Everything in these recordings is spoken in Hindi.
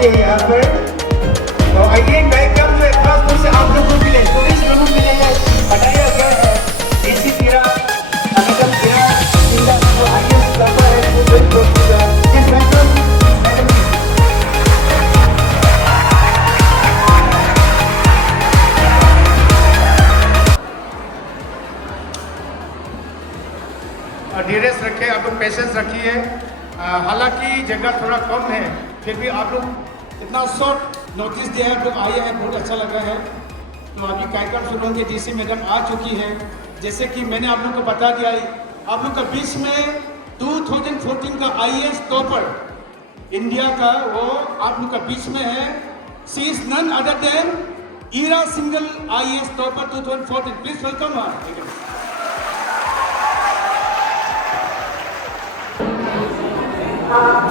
पहुंचे हैं यहाँ पर। तो आइए कार्यक्रम जो है खास तौर से आप लोगों के लिए टूरिस्ट लोगों के लिए बनाया गया है। इसी तरह मैडम गया जिनका जो आईएएस लड़का है वो भी प्रोफेसर जिस मैडम धीरज रखे, आप लोग पेशेंस रखिए। हालांकि जगह थोड़ा कम है, फिर भी आप लोग इतना शॉर्ट नोटिस दिया है, लोग आए हैं, बहुत अच्छा लगा है। तो अभी कार्यक्रम शुरू होंगे, डीसी मैडम आ चुकी है। जैसे कि मैंने आप लोग को बता दिया, आप लोग का बीच में 2014 का आईएएस टॉपर इंडिया का वो आप लोग का बीच में है। She is none other than Ira Singhal IAS topper 2014। Please welcome.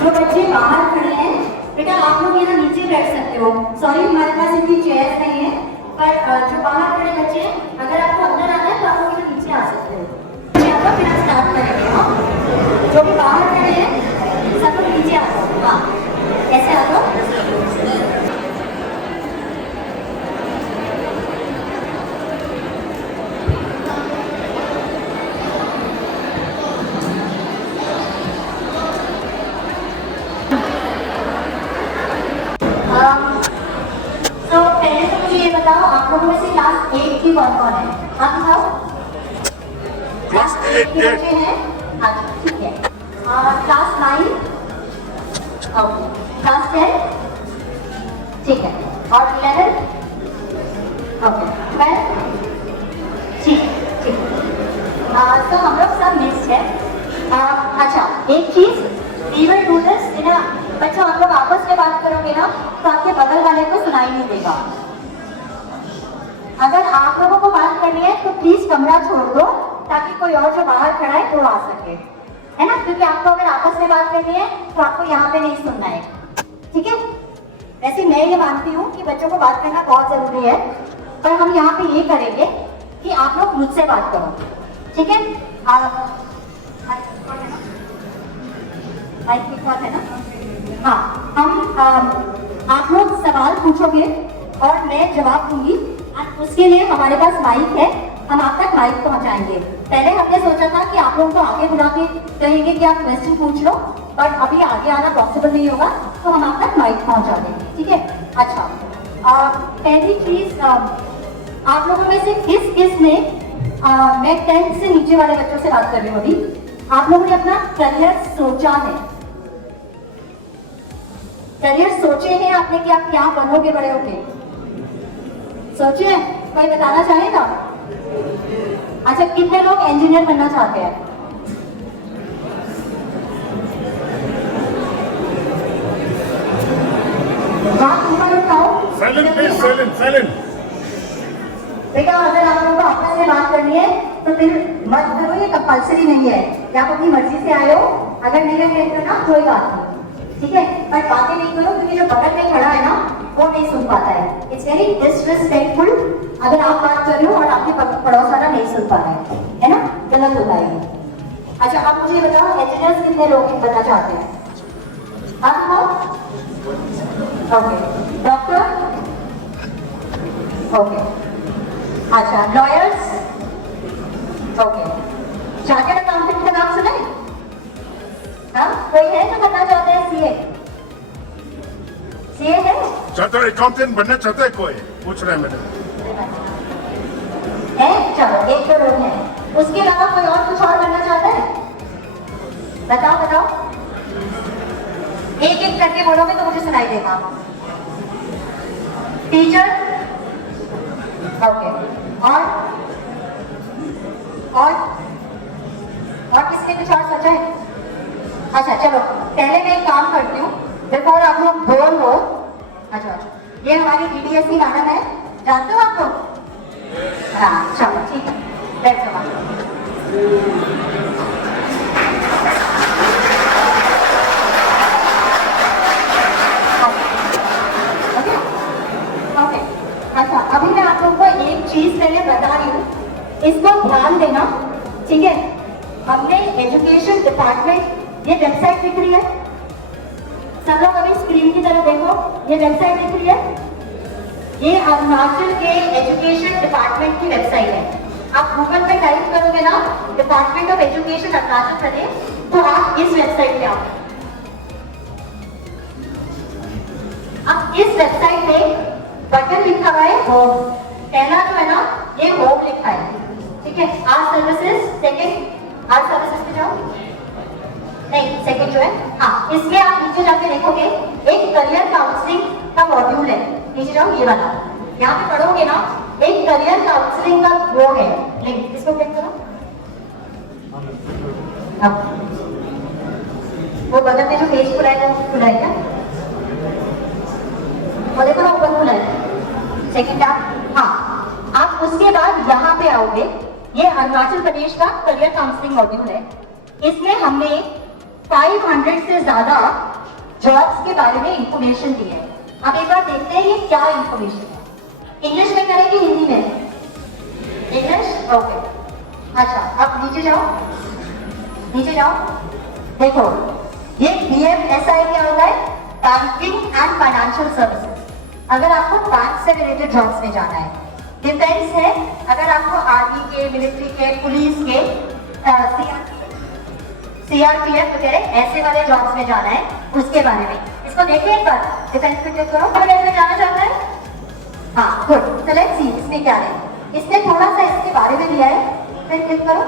जो बच्चे बाहर खड़े हैं बेटा आप लोग यहाँ नीचे बैठ सकते हो। सॉरी हमारे पास इतनी चेयर्स नहीं है, पर जो बाहर खड़े बच्चे अगर आपको अंदर आना है तो आप लोग यहाँ नीचे आ सकते हो। यहाँ फिर हम स्टार्ट करेंगे। हाँ जो भी बाहर खड़े हैं सब लोग नीचे आ जाओ। हाँ ऐसे आ जाओ। आप लोगों में से क्लास 8 की कौन है? आप बताओ। क्लास 8 के बच्चे हैं? हाँ ठीक है। Class 9, okay. क्लास 10, ठीक है। और 11, ओके। 12, ठीक ठीक। तो हम लोग सब मिक्स है। अच्छा एक चीज, we will do this in a बच्चों आप लोग आपस में बात करोगे ना तो आपके बगल वाले को सुनाई नहीं देगा। अगर आप लोगों को बात करनी है तो प्लीज कमरा छोड़ दो ताकि कोई और जो बाहर खड़ा है वो आ सके, है ना? क्योंकि आपको अगर आपस में बात करनी है तो आपको यहाँ पे नहीं सुनना है, ठीक है? वैसे मैं ये मानती हूँ कि बच्चों को बात करना बहुत जरूरी है, पर हम यहाँ पे ये करेंगे कि आप लोग मुझसे बात करो, ठीक है? है ना? हाँ हम आप लोग सवाल पूछोगे और मैं जवाब दूंगी। उसके लिए हमारे पास माइक है, हम आप तक माइक पहुंचाएंगे। पहले हमने सोचा था कि आप लोगों को आगे बुला के कहेंगे कि आप क्वेश्चन पूछ लो, बट अभी आगे आना पॉसिबल नहीं होगा, तो हम आप तक माइक पहुंचा देंगे, ठीक है? अच्छा पहली चीज आप लोगों में से किस ने मैं 10th से नीचे वाले बच्चों से बात कर रही हूँ अभी, आप लोगों ने अपना करियर सोचा है? करियर सोचे हैं आपने कि आप क्या बनोगे बड़े होके? सोचिए, कोई बताना चाहेगा? अच्छा कितने लोग इंजीनियर बनना चाहते हैं? हाथ ऊपर उठाओ। Silent please, silent silent. बेटा अगर आप लोगों को आपस में बात करनी है तो फिर मत करो, ये कंपल्सरी नहीं है कि आप अपनी मर्जी से आए हो। अगर नहीं है तो ना कोई बात नहीं, ठीक है? पर बातें नहीं करो क्योंकि जो बगल में खड़ा है ना वो नहीं सुन पाता है। इट्स वेरी डिसरिस्पेक्टफुल अगर आप बात कर रहे हो और आपके पड़ोस वाला नहीं सुन पा रहा है ना? गलत होता है। अच्छा आप मुझे बताओ इंजीनियर्स कितने लोग बनना चाहते हैं? आप बताओ। Okay doctor, okay. अच्छा लॉयर्स, ओके। चार्टर्ड अकाउंटेंट का नाम सुना है? हाँ कोई है जो बनना चाहते हैं? सीए है? चार्टर्ड अकाउंटेंट बनना चाहता है कोई? पूछ रहे हैं मैंने। है? चलो एक दो लोग हैं। उसके अलावा कोई और कुछ और बनना चाहता है? बताओ बताओ। एक एक करके बोलोगे तो मुझे सुनाई देगा। Teacher, okay. और किसने कुछ और सोचा है? अच्छा चलो पहले मैं एक काम करती हूँ बिफोर आप लोग बोल हो। अच्छा ये हमारी DDSC मैडम है, जानते हो आप लोग? हाँ चलो ठीक है, बैठ जाओ। ओके अच्छा अभी मैं आप लोगों को एक चीज पहले बता रही हूँ, इसको ध्यान देना, ठीक है? हमने एजुकेशन डिपार्टमेंट, ये वेबसाइट दिख रही है सब लोग अभी स्क्रीन की तरफ देखो, ये वेबसाइट दिख रही है, ये अरुणाचल के एजुकेशन डिपार्टमेंट की वेबसाइट है। आप गूगल पे टाइप करोगे ना department of education Arunachal Pradesh, तो आप इस वेबसाइट पे आओगे। अब इस वेबसाइट पे बटन लिखा हुआ है होम, पहला जो है ना ये होम लिखा है, ठीक है। R services, second R services पे जाओ, नहीं सेकंड जो है, हाँ इसमें आप नीचे जाके देखोगे एक करियर काउंसलिंग का मॉड्यूल है, नीचे जाओ ये वाला, यहाँ पे पढ़ोगे ना एक करियर काउंसलिंग का वो है लिंक, इसको क्लिक करो। अब वो बगल में जो पेज खुला है वो खुला है क्या, वो देखो ना ऊपर खुला है, सेकंड आप, हाँ आप उसके बाद यहाँ पे आओगे, ये अरुणाचल प्रदेश का करियर काउंसलिंग मॉड्यूल है। इसमें हमने 500 से ज्यादा जॉब्स के बारे में इंफॉर्मेशन दी है। अब एक बार देखते हैं ये क्या इंफॉर्मेशन है। इंग्लिश में करें कि हिंदी में? English, okay. अच्छा अब नीचे जाओ, नीचे जाओ, देखो ये BFSI क्या होता है, बैंकिंग एंड फाइनेंशियल सर्विसेज। अगर आपको बैंक से रिलेटेड जॉब्स में जाना है, डिफेंस है, अगर आपको आर्मी के, मिलिट्री के, पुलिस के, CRPF वगैरह ऐसे वाले जॉब्स में जाना है, उसके बारे में इसको देखिए एक बार, डिफेंस पे क्लिक करो। वगैरह में जाना चाहता है, हाँ गुड, तो लेट्स सी इसमें क्या है। इसने थोड़ा सा इसके बारे में दिया है, फिर क्लिक करो।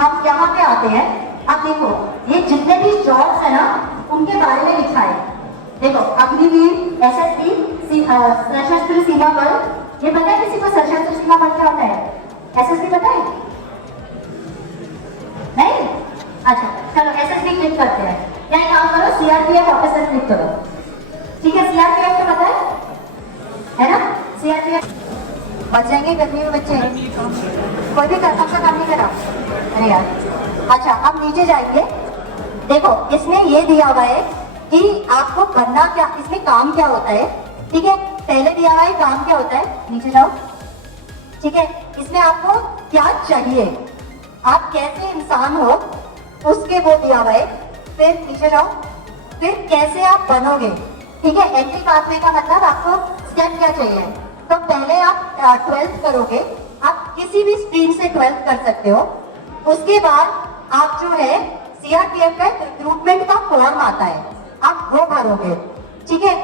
हम यहाँ पे आते हैं, अब देखो ये जितने भी जॉब्स है ना उनके बारे में लिखा है। देखो अग्निवीर, SSB, सशस्त्र सीमा बल, ये पता है किसी को सशस्त्र सीमा बल क्या होता है? SSB पता है? नहीं? अच्छा चलो SSB क्लिक करते हैं, या एक काम करो CRPF ऑफिसर क्लिक करो, ठीक है। CRPF तो पता है ना? CRPF बच जाएंगे गर्मी में बच्चे, कोई भी कम से काम नहीं करा, अरे यार। अच्छा अब नीचे जाइए, देखो इसमें ये दिया हुआ है कि आपको करना क्या, इसमें काम क्या होता है, ठीक है। पहले दिया हुआ है काम क्या होता है, नीचे जाओ, ठीक है। इसमें आपको क्या चाहिए, आप कैसे इंसान हो, उसके वो दिया हुआ है। फिर नीचे जाओ, फिर कैसे आप बनोगे, ठीक है। एंट्री पाथवे का मतलब आपको स्टेप क्या चाहिए, तो पहले आप 12th करोगे, आप किसी भी स्ट्रीम से 12th कर सकते हो। उसके बाद आप जो है CRPF का रिक्रूटमेंट का फॉर्म आता है, आप वो भरोगे, ठीक है।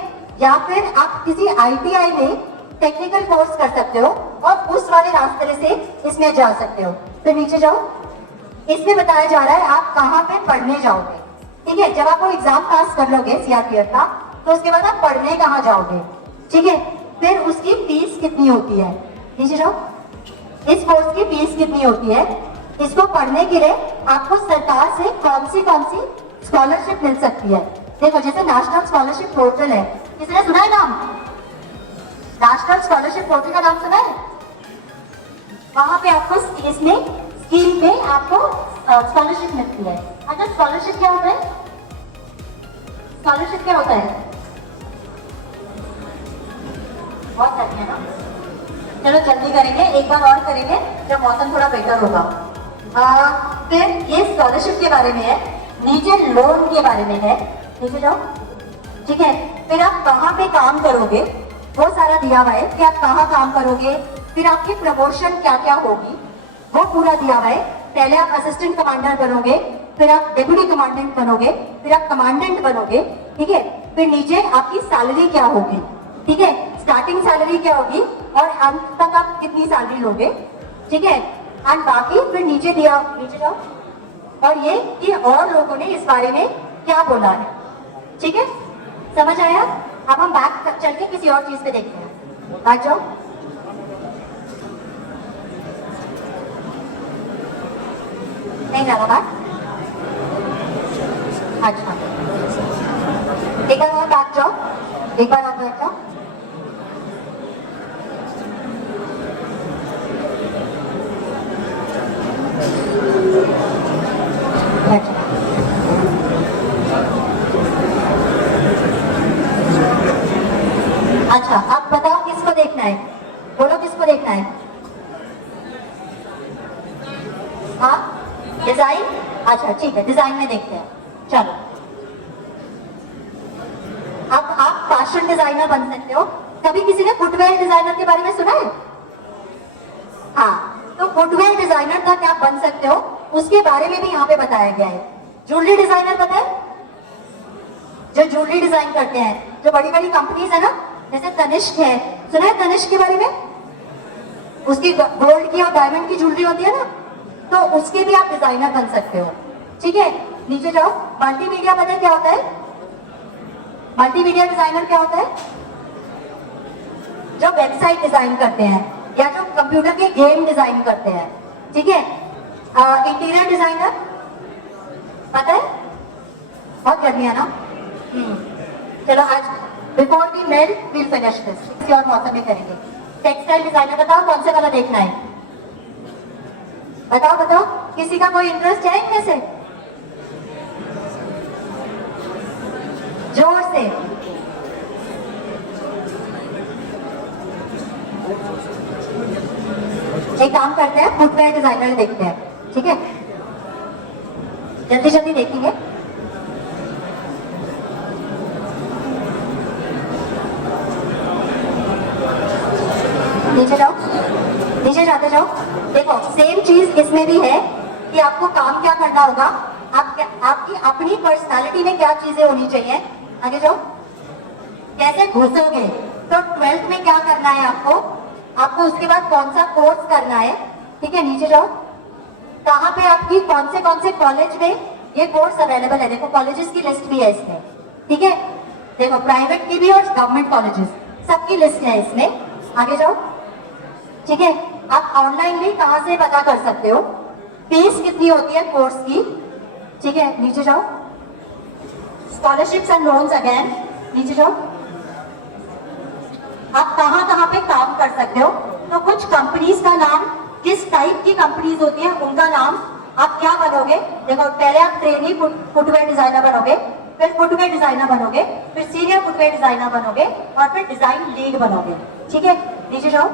या फिर आप किसी ITI में टेक्निकल कोर्स कर सकते हो और उस वाले रास्ते से इसमें जा सकते हो। फिर नीचे जाओ, इसमें बताया जा रहा है आप कहाँ पे पढ़ने जाओगे, ठीक है। जब आप वो एग्जाम पास कर लोगे CRPF का, तो उसके बाद आप पढ़ने कहाँ जाओगे, ठीक है। फिर उसकी फीस कितनी होती है, नीचे जाओ, इस कोर्स की फीस कितनी होती है, इसको पढ़ने के लिए आपको सरकार से कौन सी स्कॉलरशिप मिल सकती है। देखो जैसे नेशनल स्कॉलरशिप पोर्टल है, किसने सुना है नाम, नेशनल स्कॉलरशिप पोर्टल का नाम सुना है? वहां पे आपको इसमें स्कीम पे आपको स्कॉलरशिप मिलती है। अच्छा स्कॉलरशिप क्या होता है, स्कॉलरशिप क्या होता है, बहुत सारी है ना, चलो जल्दी करेंगे, एक बार और करेंगे जब मौसम थोड़ा बेटर होगा। फिर ये स्कॉलरशिप के बारे में है, नीचे लोन के बारे में है, नीचे जाओ, ठीक है। फिर आप कहाँ पे काम करोगे वो सारा दिया हुआ है कि आप कहाँ काम करोगे, फिर आपकी प्रमोशन क्या क्या होगी वो पूरा दिया हुआ है। पहले आप असिस्टेंट कमांडर बनोगे, फिर आप डेप्यूटी कमांडेंट बनोगे, फिर आप कमांडेंट बनोगे, ठीक है। फिर नीचे आपकी सैलरी क्या होगी, ठीक है, स्टार्टिंग सैलरी क्या होगी और अंत तक आप कितनी सैलरी लोगे, ठीक है। एंड बाकी फिर नीचे दिया, नीचे जाओ, और ये कि और लोगों ने इस बारे में क्या बोला है, ठीक है, समझ आया। अब हम बैक चल के किसी और चीज पे देखते हैं, बैक जाओ, नहीं जाना बैक, अच्छा एक बार और बैक जाओ, एक बार और बैक जाओ, अच्छा अब बताओ किसको देखना है, बोलो किसको देखना है, हाँ डिजाइन, अच्छा ठीक है, डिजाइन में देखते हैं। चलो, अब आप फैशन डिजाइनर बन सकते हो। कभी किसी ने फुटवेयर डिजाइनर के बारे में सुना है? हाँ, तो फुटवेयर डिजाइनर तक आप बन सकते हो, उसके बारे में भी यहाँ पे बताया गया है। ज्वेलरी डिजाइनर पता है? जो ज्वेलरी डिजाइन करते हैं, जो बड़ी बड़ी कंपनीज है ना, जैसे तनिष्क है, सुना है तनिष्क के बारे में? उसकी गोल्ड की और डायमंड की ज्वेलरी होती है ना, तो उसके भी आप डिजाइनर बन सकते हो। ठीक है, नीचे जाओ। मल्टीमीडिया पता है क्या होता है? मल्टीमीडिया डिजाइनर क्या होता है? जो वेबसाइट डिजाइन करते हैं या जो कंप्यूटर के गेम डिजाइन करते हैं। ठीक है, इंटीरियर डिजाइनर पता है? बहुत गर्मी है ना। चलो, आज before the melt will finish this, किसी और मौसम में करेंगे। टेक्सटाइल डिजाइनर बताओ कौन से वाला देखना है? बताओ बताओ, किसी का कोई इंटरेस्ट है इनमें से? जोर से। एक काम करते हैं, फुटवेयर डिजाइनर देखते हैं। ठीक है, जल्दी जल्दी देखेंगे। नीचे जाओ, नीचे जाते जाओ। देखो, सेम चीज इसमें भी है कि आपको काम क्या करना होगा, आपकी अपनी पर्सनालिटी में क्या चीजें होनी चाहिए। आगे जाओ। कैसे घुसोगे, तो 12th में क्या करना है आपको उसके बाद कौन सा कोर्स करना है। ठीक है, नीचे जाओ। कहाँ पे आपकी कौन से कॉलेज में ये कोर्स अवेलेबल है। देखो, कॉलेजेस की लिस्ट भी है इसमें। ठीक है, देखो, प्राइवेट की भी और गवर्नमेंट कॉलेजेस सबकी लिस्ट है इसमें। आगे जाओ। ठीक है, आप ऑनलाइन भी कहां से पता कर सकते हो, फीस कितनी होती है कोर्स की। ठीक है, नीचे जाओ। स्कॉलरशिप्स एंड लोन्स अगेन, नीचे जाओ। आप कहां कहां पे काम कर सकते हो, तो कुछ कंपनीज का नाम, किस टाइप की कंपनीज होती है उनका नाम, आप क्या बनोगे। देखो, पहले आप ट्रेनी फुटवेयर डिजाइनर बनोगे, फिर फुटवेयर डिजाइनर बनोगे, फिर सीनियर फुटवेयर डिजाइनर बनोगे और फिर डिजाइन लीड बनोगे। ठीक है, नीचे जाओ।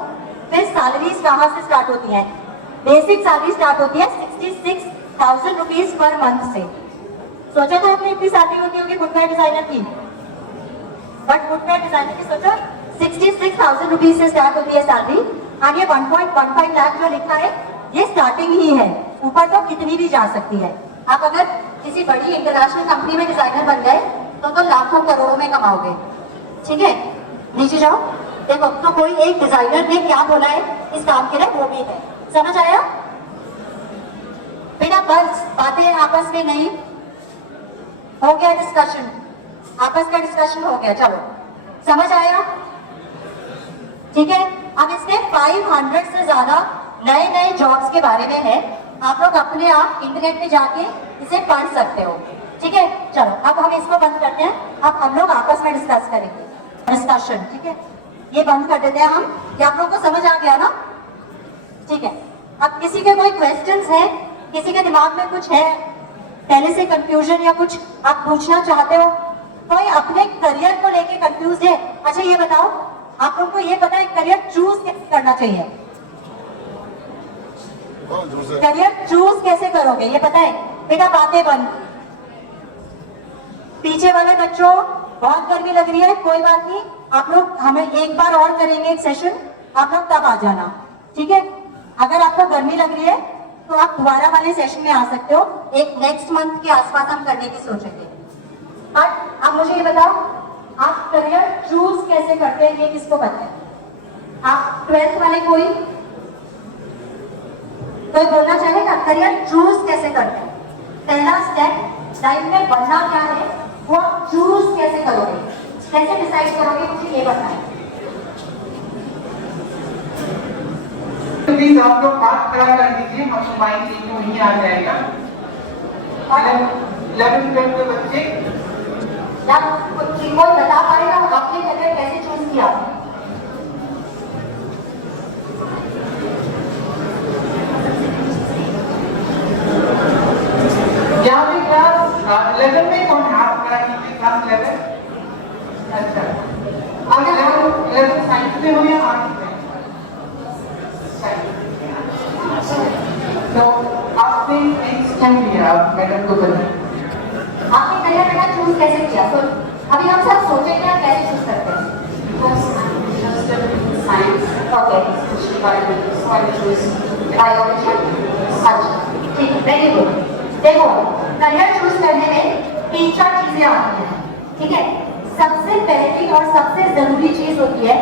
फिर सैलरीज कहां से स्टार्ट होती है? बेसिक सैलरी स्टार्ट होती है 66,000 रुपीज पर मंथ से। सोचा था आपने इतनी सैलरी होती होगी फुटवेयर डिजाइनर की, बट फुटवेयर डिजाइनर की सोचा 66,000 रुपीज से स्टार्ट होती है सैलरी। और ये 1.15 लाख जो लिखा है, ये स्टार्टिंग ही है, ऊपर तो कितनी भी जा सकती है। आप अगर किसी बड़ी इंटरनेशनल कंपनी में डिजाइनर बन गए तो लाखों करोड़ों में कमाओगे। ठीक है, नीचे जाओ। देखो, तो कोई एक डिजाइनर ने क्या बोला है इस काम के लिए, वो भी है। समझ आया? बिना बस बातें आपस में नहीं, हो गया डिस्कशन, आपस का डिस्कशन हो गया। चलो, समझ आया? ठीक है, अब इसमें 500 से ज्यादा नए नए जॉब्स के बारे में है। आप लोग अपने आप इंटरनेट पे जाके इसे पढ़ सकते हो। ठीक है, चलो, अब हम इसको बंद करते हैं। अब हम लोग आपस में डिस्कस करेंगे, डिस्कशन। ठीक है, ये बंद कर देते हैं हम। ये आप लोग को समझ आ गया ना? ठीक है, अब किसी के कोई क्वेश्चंस है, किसी के दिमाग में कुछ है, पहले से कंफ्यूजन या कुछ आप पूछना चाहते हो, कोई अपने करियर को लेके कंफ्यूज है? अच्छा, ये बताओ, आप लोग को ये पता है करियर चूज कैसे करना चाहिए? करियर चूज कैसे करोगे ये पता है? बेटा, बातें बंद। पीछे वाले बच्चों, बहुत गर्मी लग रही है, कोई बात नहीं, आप लोग हमें एक बार और करेंगे एक सेशन, आप लोग तब आ जाना। ठीक है, अगर आपको गर्मी लग रही है तो आप दोबारा वाले सेशन में आ सकते हो। एक नेक्स्ट मंथ के आसपास हम करने की सोचेंगे। बट अब मुझे ये बताओ, आप करियर चूज कैसे करते हैं, ये किसको पता है? आप 12th वाले कोई बोलना चाहेगा? करियर चूज कैसे करते हैं? पहला स्टेप लाइफ में बनना क्या है, वो चूज कैसे करोगे, कैसे डिसाइड करोगे, मुझे ये बताएं। प्लीज आप लोग बात करा कर दीजिए, हम माइक इनको नहीं आ जाएगा। 11 12 के बच्चे या कोई बता पाएगा आपने करियर कैसे चूज किया? यहाँ पे क्लास 11 में कौन हाथ करा कीजिए? क्लास 11। अच्छा, आप 11 साइंस में हो या आर्ट्स में? तो आपने इंस्टेंटली आप मैडम को बताएं। आपने करियर बेटा चूज कैसे किया? तो अभी हम सब सोचेंगे आप कैसे चूज करते हैं। Science, okay, biology, so I choose biology. अच्छा, ठीक है, वेरी गुड। देखो, करियर चूज करने में 3-4 चीजें आती हैं, ठीक है। सबसे पहली और सबसे जरूरी चीज होती है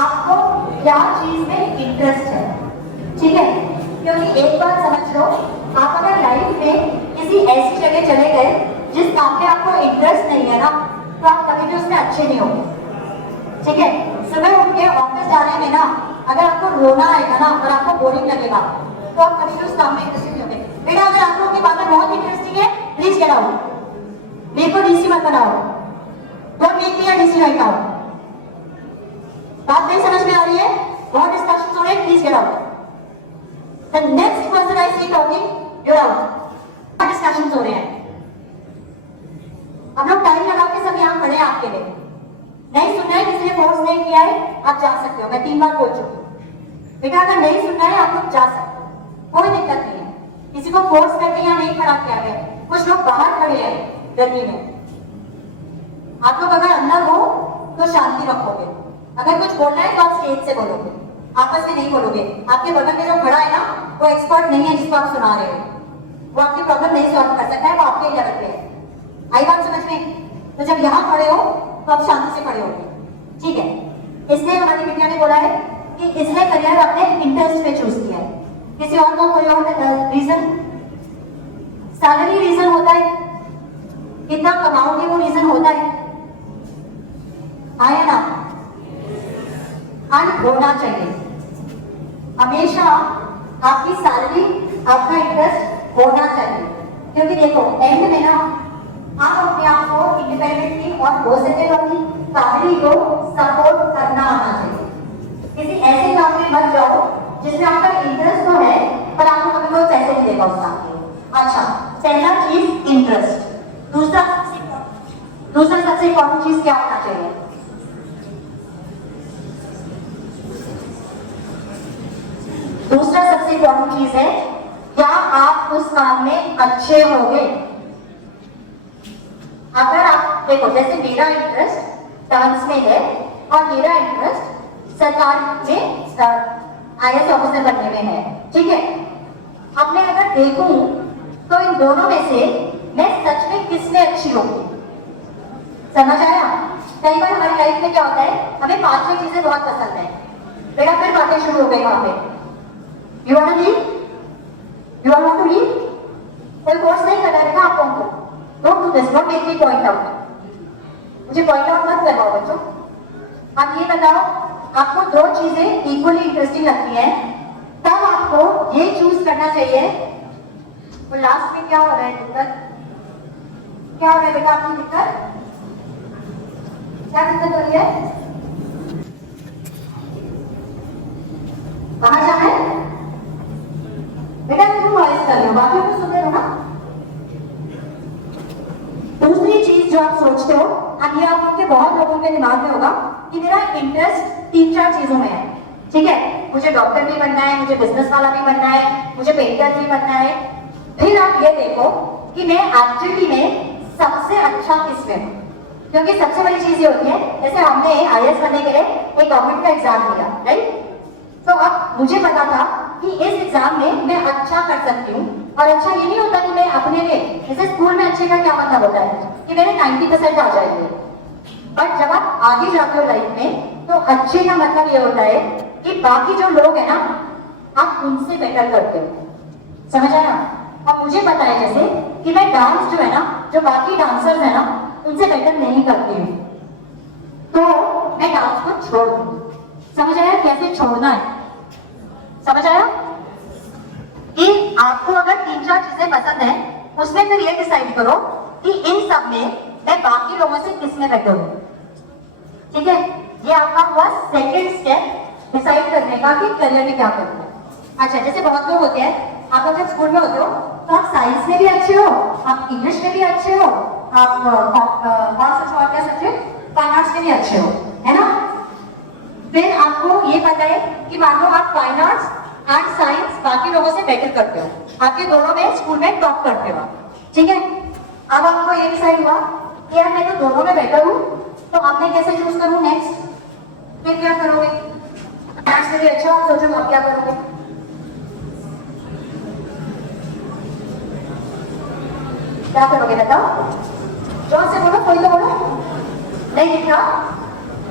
आपको क्या चीज में इंटरेस्ट है, ठीक है। क्योंकि एक बात समझ लो, आप अगर लाइफ में किसी ऐसी जगह चले गए जिस काम में आपको इंटरेस्ट नहीं है ना, तो आप कभी भी उसमें अच्छे नहीं होंगे, ठीक है। सुबह उठ के ऑफिस जाने में ना अगर आपको रोना आएगा ना और आपको बोरिंग लगेगा तो आप कभी भी उस काम में इंटरेस्टेड नहीं होंगे। बेटा अगर आप लोगों की बातें बहुत इंटरेस्टिंग है, प्लीज गेट आउट। मेरे को डीसी मत बनाओ, don't make me a DC right now. बात नहीं समझ में आ रही है, बहुत डिस्कशन हो रहे हैं, please get out. The next person I see talking, you out. Discussion हो रहे हैं, हम लोग टाइम लगा के सब यहाँ खड़े हैं आपके लिए। नहीं सुनना है, किसी ने फोर्स नहीं किया है, आप जा सकते हो। मैं 3 बार बोल चुकी हूँ। बेटा अगर नहीं सुनना है आप लोग जा सकते हो, कोई दिक्कत नहीं है। किसी को फोर्स करके यहाँ नहीं खड़ा किया गया। कुछ लोग बाहर खड़े हैं गर्मी में, आप लोग अगर अंदर हो तो शांति रखोगे। अगर कुछ बोलना है तो आप स्टेज से बोलोगे, आपस में नहीं बोलोगे। आपके बगल में जो खड़ा है ना वो एक्सपर्ट नहीं है जिसको आप सुना रहे हो, वो आपकी प्रॉब्लम नहीं सॉल्व कर सकता है, वो आपके लेवल पे है। आई बात समझ में? तो जब यहाँ खड़े हो तो आप शांति से खड़े होगे, ठीक है। इसलिए हमारी बिटिया ने बोला है कि इसने करियर अपने इंटरेस्ट पे चूज किया है। किसी और को कोई और रीजन, सैलरी रीजन होता है, कितना कमाओगे वो रीजन होता है, आया ना? और होना चाहिए हमेशा आपकी सैलरी, आपका इंटरेस्ट होना चाहिए। क्योंकि देखो एंड में ना आप अपने आप को इंडिपेंडेंटली और पॉजिटिवली फैमिली को सपोर्ट करना आना चाहिए। किसी ऐसे काम में मत जाओ जिसमें आपका इंटरेस्ट तो है पर आपको कभी कोई पैसे नहीं देगा उस काम के। अच्छा, पहला चीज इंटरेस्ट। दूसरा सबसे इम्पोर्टेंट चीज क्या होना चाहिए? दूसरा सबसे इम्पोर्टेंट चीज है क्या आप उस काम में अच्छे होंगे। अगर आप देखो, जैसे मेरा इंटरेस्ट डांस में है और मेरा इंटरेस्ट सरकार में IAS ऑफिसर बनने में है, ठीक है। अब मैं अगर देखूं तो इन दोनों में से मैं सच में किस में अच्छी होगी, समझ आया? कई बार हमारी लाइफ में क्या होता है, हमें 5-6 चीजें बहुत पसंद है, बेटा फिर बातें शुरू हो गई वहां पे। You want to leave, you want to leave, कोई फोर्स नहीं कर रहा है ना आप लोगों को। Don't do this, don't make me point out. मुझे पॉइंट आउट मत करवाओ बच्चों। आप ये बताओ, आपको 2 चीजें इक्वली इंटरेस्टिंग लगती हैं, तब आपको ये चूज करना चाहिए। वो लास्ट में क्या हो रहा है, दिक्कत क्या हो रहा है बेटा? आपकी दिक्कत क्या दिक्कत हो रही है? बाहर जाना है बेटा? क्यों वॉइस कर रहे हो? बाकी को सुन रहे हो ना? दूसरी चीज जो आप सोचते हो, अब ये आप लोग के बहुत लोगों के दिमाग में होगा कि मेरा इंटरेस्ट 3-4 चीजों में है, ठीक है। मुझे डॉक्टर भी बनना है, मुझे बिजनेस वाला भी बनना है, मुझे पेंटर भी बनना है। फिर आप ये देखो कि मैं एक्चुअली में सबसे अच्छा किस में हूं। क्योंकि सबसे बड़ी चीज ये होती है, जैसे हमने IAS बनने के लिए एक गवर्नमेंट का एग्जाम दिया, राइट। तो अब मुझे पता था कि इस एग्जाम में मैं अच्छा कर सकती हूँ। और अच्छा ये नहीं होता कि मैं अपने लिए, जैसे स्कूल में अच्छे का क्या मतलब होता है कि मेरे 90% आ जाएंगे, बट जब आप आगे जाते हो लाइफ में तो अच्छे का मतलब ये होता है कि बाकी जो लोग हैं ना आप उनसे बेटर करते हो, समझ आया? और मुझे पता है जैसे कि मैं डांस जो है ना, जो बाकी डांसर्स है ना उनसे बेटर नहीं करती हूँ, तो मैं डांस को छोड़ दूँ। समझ आया कैसे छोड़ना है? समझ आया कि आपको अगर 3-4 चीजें पसंद है, उसमें फिर ये डिसाइड करो कि इन सब में मैं बाकी लोगों से किस में बेटर हूं, ठीक है। ये आपका हुआ सेकंड स्टेप डिसाइड करने का कि करियर में क्या करना है। अच्छा, जैसे बहुत लोग होते हैं, आप जब स्कूल में होते हो तो आप साइंस में भी अच्छे हो, आप इंग्लिश में भी अच्छे हो, आप और क्या सब्जेक्ट फाइन आर्ट्स में भी अच्छे हो, है ना। फिर आपको ये पता है कि मान लो आप फाइन आर्ट्स एंड साइंस बाकी लोगों से बेटर करते हो, आपके दोनों में स्कूल में टॉप करते हो, ठीक है। अब आपको ये डिसाइड हुआ कि यार मैं तो दोनों में बेटर हूँ, तो अब मैं कैसे चूज करूँ नेक्स्ट, फिर क्या करोगे? मैथ्स में भी अच्छा आप सोचो अब क्या करोगे? क्या करोगे बताओ, जोर से बोलो, कोई तो बोलो। नहीं दिख रहा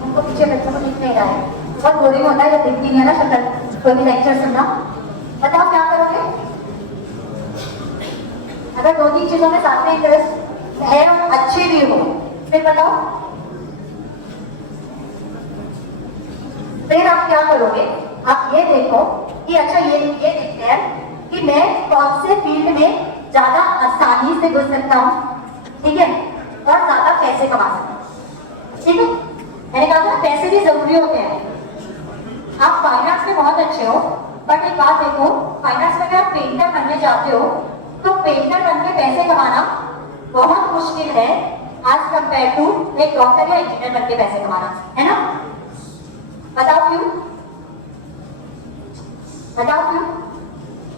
उनको, पीछे बच्चों को दिख नहीं रहा है, बहुत बोरिंग होता है जब दिखती नहीं है ना शक्ल, कोई भी लेक्चर सुनना। बताओ क्या करोगे? अगर 2-3 चीजों में साथ में इंटरेस्ट है और अच्छे भी हो, फिर बताओ फिर आप क्या करोगे? आप ये देखो कि अच्छा ये देखते हैं कि मैं कौन से फील्ड में ज्यादा आसानी से घुस सकता हूँ, ठीक है, और ज्यादा पैसे कमा सकता हूँ, ठीक है। मैंने कहा था पैसे भी जरूरी होते हैं। आप फाइनेंस में बहुत अच्छे हो, बट एक बात देखो, फाइनेंस में अगर आप पेंटर बनने चाहते हो तो पेंटर बन के पैसे कमाना बहुत मुश्किल है एज कंपेयर टू एक डॉक्टर या इंजीनियर बन के पैसे कमाना, है ना? बताओ क्यों? बताओ क्यों?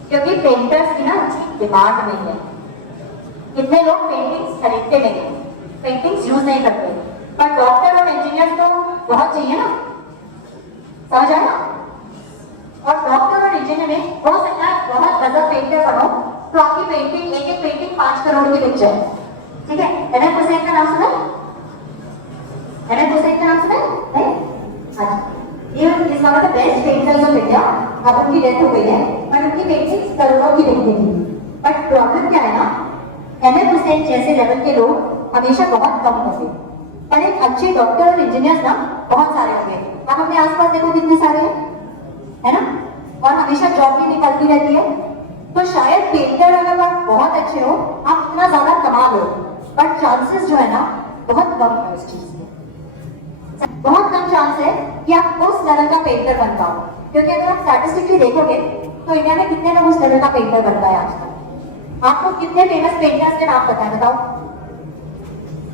क्योंकि पेंटर्स की ना डिमांड नहीं है। कितने लोग पेंटिंग्स खरीदते नहीं है, पेंटिंग्स यूज नहीं करते, पर डॉक्टर और इंजीनियर तो बहुत चाहिए ना, समझ आया? और डॉक्टर और इंजीनियर में हो सकता है बहुत गजब पेंटर बनो तो आपकी पेंटिंग एक पेंटिंग 5 करोड़ की बिक जाए, ठीक है। एनएफ हुसैन का नाम सुना? एनएफ हुसैन का नाम सुना? नहीं? अच्छा, ये is one of the best painters of India. अब उनकी डेथ हो गई है, पर उनकी पेंटिंग्स करोड़ों की बिकती थी। बट प्रॉब्लम क्या है ना, एनएफ हुसैन जैसे लेवल के लोग हमेशा बहुत कम होते, पर एक अच्छे डॉक्टर और इंजीनियर्स ना बहुत सारे होंगे। आप अपने आसपास देखो कितने सारे हैं, है ना? और हमेशा जॉब भी निकलती रहती है। तो शायद पेंटर अगर आप बहुत अच्छे हो, आप इतना ज्यादा कमा लो, बट चांसेस जो है ना बहुत कम है उस चीज के, बहुत कम चांस है कि आप उस लेवल का पेंटर बन पाओ। क्योंकि अगर आप स्टैटिस्टिकली देखोगे तो इंडिया में कितने लोग उस लेवल का पेंटर बन पाए आज तक? आपको कितने फेमस पेंटर्स के नाम पता है बताओ?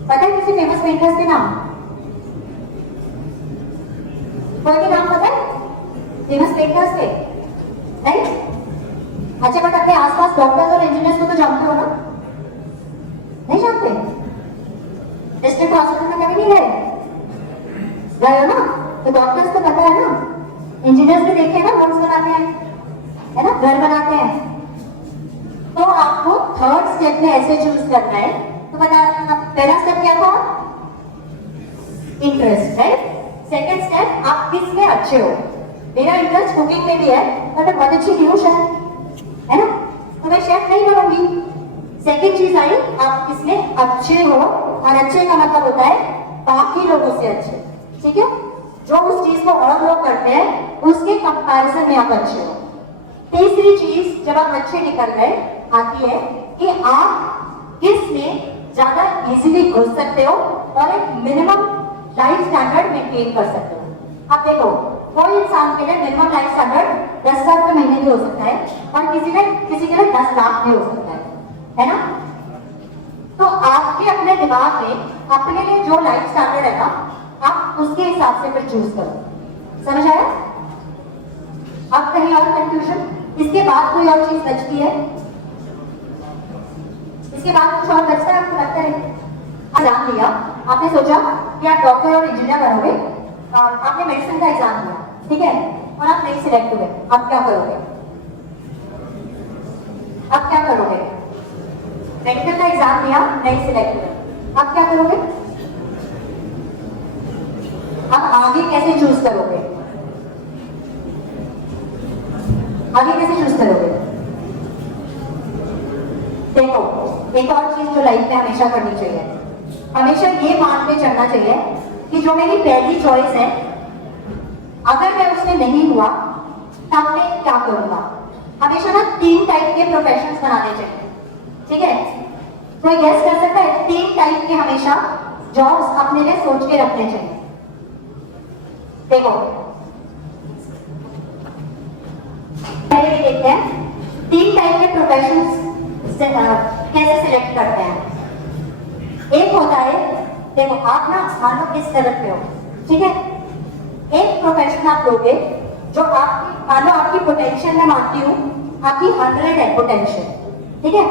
पता है किसी फेमस पेंटर्स के नाम? कोई के नाम पता है फेमस पेंटर्स के? नहीं? अच्छा, बट अपने आसपास डॉक्टर्स और इंजीनियर्स को तो जानते हो ना? नहीं जानते? डिस्ट्रिक्ट हॉस्पिटल में कभी नहीं गए हो ना? तो डॉक्टर्स को पता है ना, इंजीनियर्स भी देखे ना, रोड्स बनाते हैं, है ना, घर बनाते हैं। तो आपको थर्ड स्टेप में ऐसे चूज करना है। तो बता, पहला स्टेप क्या था? Interest, right? सेकंड स्टेप, आप किस में अच्छे हो? मेरा इंटरेस्ट कुकिंग में भी है, बट मैं बहुत अच्छी नहीं शेफ, है ना, तो मैं शेफ नहीं बनूंगी। सेकंड चीज आई, आप किसमें अच्छे हो, और अच्छे का मतलब होता है बाकी लोगों से अच्छे, ठीक है, जो उस चीज को और लोग करते हैं उसके कंपैरिजन में आप अच्छे हो। तीसरी चीज जब आप अच्छे निकल गए आती है कि आप किस में ज्यादा इजीली घुस सकते हो और एक मिनिमम लाइफ स्टैंडर्ड मेंटेन कर सकते हो। आप देखो, कोई इंसान के लिए मिनिमम लाइफ स्टैंडर्ड 10,000 रुपए महीने भी हो सकता है, और किसी के लिए 10 लाख भी हो सकता है ना? तो आपके अपने दिमाग में अपने लिए जो लाइफ स्टैंडर्ड है ना, आप उसके हिसाब से फिर चूज करो। समझ आया? अब कहीं और कंफ्यूजन? इसके बाद कोई और चीज बचती है? इसके बाद कुछ और बचता है आपको लगता है? एग्जाम दिया, आपने सोचा कि आप डॉक्टर और इंजीनियर बनोगे, आपने मेडिसिन का एग्जाम दिया, ठीक है, और आप नहीं सिलेक्ट हुए, आप क्या करोगे? आप क्या करोगे? मेडिकल का एग्जाम दिया, नहीं सिलेक्ट हुए, आप क्या करोगे? आप आगे कैसे चूज करोगे? आगे कैसे चूज करोगे? देखो, एक और चीज जो लाइफ में हमेशा करनी चाहिए, हमेशा ये मान के चलना चाहिए कि जो मेरी पहली चॉइस है, अगर मैं उसमें नहीं हुआ तब मैं क्या करूंगा। हमेशा ना 3 टाइप के प्रोफेशंस बनाने चाहिए, ठीक है? कोई गेस कर सकता है? 3 टाइप के हमेशा जॉब्स अपने लिए सोच के रखने चाहिए। देखो, पहले देखते हैं 3 टाइप के प्रोफेशंस कैसे सिलेक्ट करते हैं। एक होता है, देखो आप ना मान लो किस लेवल पे हो, ठीक है, एक प्रोफेशन आप लोगे जो आपकी, मान लो आपकी पोटेंशियल मैं मानती हूँ आपकी 100 है पोटेंशियल, ठीक है।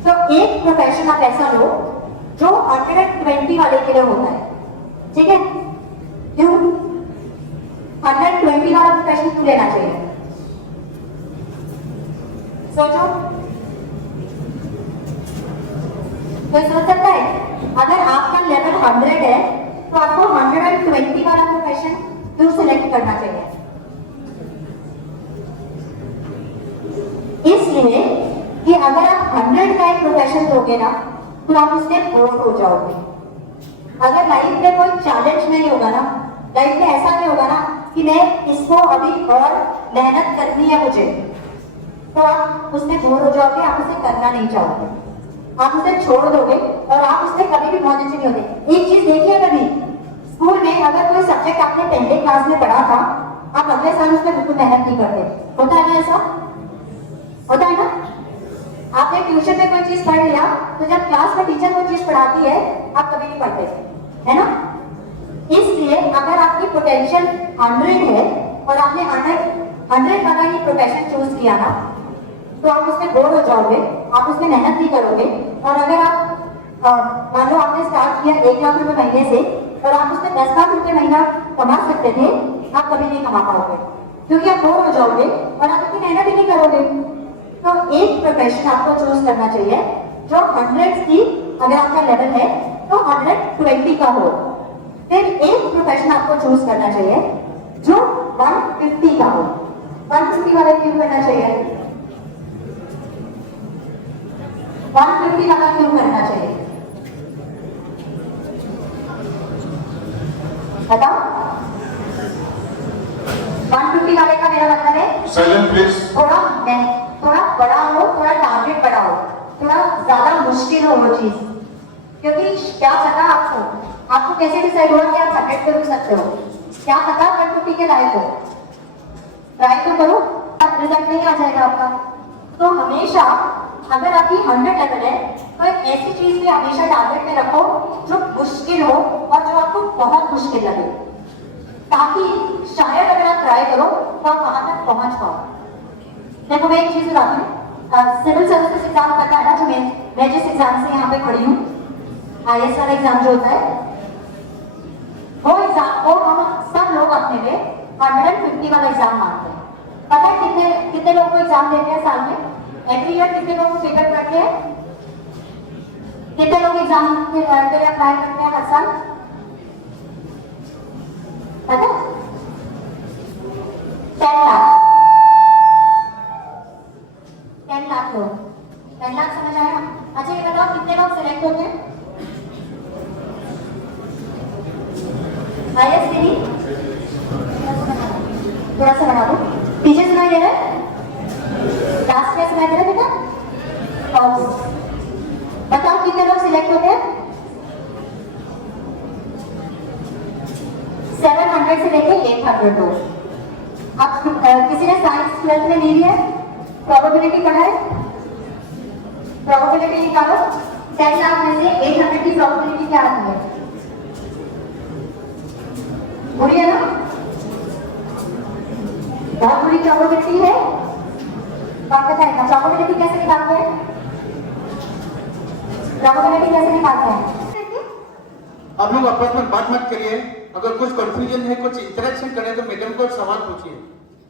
तो एक प्रोफेशन आप ऐसा लो जो 120 वाले के लिए होता है, ठीक है। क्यों 120 वाला प्रोफेशन क्यों लेना चाहिए? सोचो, कोई सोच सकता है? अगर आपका लेवल 100 है तो आपको 120 वाला प्रोफेशन क्यों सिलेक्ट करना चाहिए? इसलिए कि अगर आप 100 का एक प्रोफेशन लोगे ना तो आप उससे बोर हो जाओगे। अगर लाइफ में कोई चैलेंज नहीं होगा ना, लाइफ में ऐसा नहीं होगा ना कि मैं इसको अभी और मेहनत करनी है मुझे, तो आप उससे बोर हो जाओगे, आप उसे करना नहीं चाहोगे, आप उसे छोड़ दोगे और आप उससे कभी भी बहुत अच्छे नहीं होते। एक चीज देखिए, कभी स्कूल में अगर कोई सब्जेक्ट आपने पहले क्लास में पढ़ा था, आप अगले साल उसमें बिल्कुल मेहनत नहीं करते, होता है ना? ऐसा होता है ना? आपने ट्यूशन में कोई चीज पढ़ लिया तो जब क्लास में टीचर कोई चीज पढ़ाती है आप कभी नहीं पढ़ते, है ना? इसलिए अगर आपकी पोटेंशियल 100 है और आपने 100 वाला ही प्रोफेशन चूज किया ना तो आप उसमें बोर हो जाओगे, आप उसमें मेहनत नहीं करोगे। और अगर आप मान लो आपने स्टार्ट किया 1 लाख रुपए महीने से और आप उसमें 10 लाख रुपए महीना कमा सकते थे, आप कभी नहीं कमा पाओगे क्योंकि आप बोर हो जाओगे और आप इतनी मेहनत ही नहीं करोगे। तो एक प्रोफेशन आपको चूज करना चाहिए जो 100 की, अगर आपका लेवल है तो 120 का हो। फिर एक प्रोफेशन आपको चूज करना चाहिए जो 150 का हो। 150 वाला क्यों करना चाहिए? 150 वाला क्यों करना चाहिए बताओ? 150 वाले का मेरा मतलब है Silent, please. थोड़ा बड़ा हो, थोड़ा टारगेट बड़ा हो, थोड़ा ज्यादा मुश्किल हो वो चीज, क्योंकि क्या पता आपको कैसे डिसाइड होगा कि आप 100 पे रुक सकते हो? क्या पता 150 के लायक हो? ट्राई तो करो, रिजल्ट नहीं आ जाएगा आपका। तो हमेशा अगर आपकी 100 लेवल है तो एक ऐसी चीज भी हमेशा टारगेट में रखो जो मुश्किल हो और जो आपको बहुत मुश्किल लगे, ताकि शायद अगर आप ट्राई करो तो आप वहां तक पहुंच पाओ। देखो मैं एक चीज बताती हूँ, सिविल सर्विसेज एग्जाम पता है ना, जो मैं जिस एग्जाम से यहाँ पे खड़ी हूँ, IAS वाला एग्जाम जो होता है, वो एग्जाम को हम सब लोग अपने लिए 150 वाला एग्जाम मानते हैं। पता है कितने लोग को एग्जाम देते हैं साल में? एवरी ईयर कितने लोग पेपर करते हैं? कितने लोग एग्जाम के लिए अप्लाई करते हैं हर साल? पता? 10 लाख लोग। 10 लाख समझ आया? अच्छा ये बताओ कितने लोग सिलेक्ट होते हैं? IAS के लिए थोड़ा सा बना दो, पीछे सुनाई दे रहा है? लास्ट में सुनाई दे रहा है बेटा? बताओ कितने लोग सिलेक्ट होते हैं? 700 से लेके 800 लोग। अब किसी ने साइंस 12th में नहीं लिया, प्रोबेबिलिटी पढ़ा है? प्रोबेबिलिटी निकालो, 10 लाख में से 800 की प्रोबेबिलिटी क्या आती है? बुरी है ना? बहुत बुरी प्रोबेबिलिटी है। कौन बताएगा प्रोबेबिलिटी कैसे निकालते हैं? प्रोबेबिलिटी कैसे निकालते हैं? आप लोग आपस में बात मत करिए, अगर कुछ कंफ्यूजन है, कुछ इंटरेक्शन करें तो मैडम को सवाल पूछिए।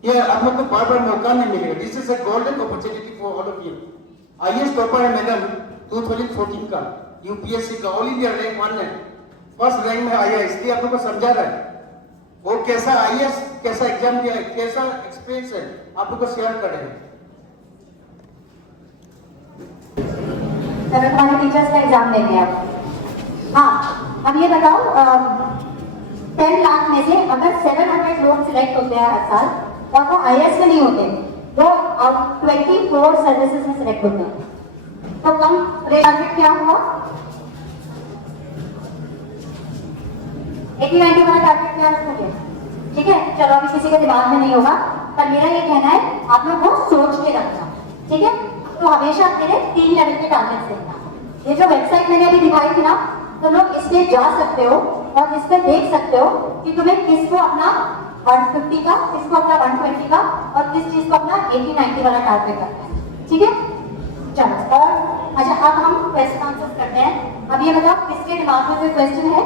ये आप लोग को बार बार मौका नहीं मिलेगा। This is a golden opportunity for all of you. IAS topper है मैडम 2014 का, UPSC का ऑल इंडिया रैंक 1 है, फर्स्ट रैंक में आया, इसलिए आप लोग को समझा रहा है वो कैसा IAS कैसा एग्जाम दिया है, कैसा एक्सपीरियंस है, आप लोग को शेयर करें। चलो तुम्हारे टीचर्स का एग्जाम देंगे आप। हाँ अब ये बताओ 10 लाख में से अगर 700 लोग सिलेक्ट होते हैं हर साल और वो IAS में नहीं होते, वो 24 सर्विसेज में सिलेक्ट होते हैं, तो कम टारगेट क्या हुआ? 80-90 वाला टारगेट क्या रखोगे? ठीक है, चलो अभी किसी के दिमाग में नहीं होगा, पर मेरा ये कहना है आप लोग को सोच के रखना, ठीक है? तो हमेशा मेरे 3 लेवल के टारगेट देखना। ये जो वेबसाइट मैंने अभी दिखाई थी ना, तो लोग इस पे जा सकते हो और इस पे देख सकते हो कि तुम्हें किसको अपना 150 का, किसको अपना 120 का और किस चीज को अपना 80-90 वाला टारगेट करते हैं, ठीक है। चलो और अच्छा अब हम क्वेश्चन आंसर करते हैं। अब ये बताओ किसके दिमाग में कोई क्वेश्चन है,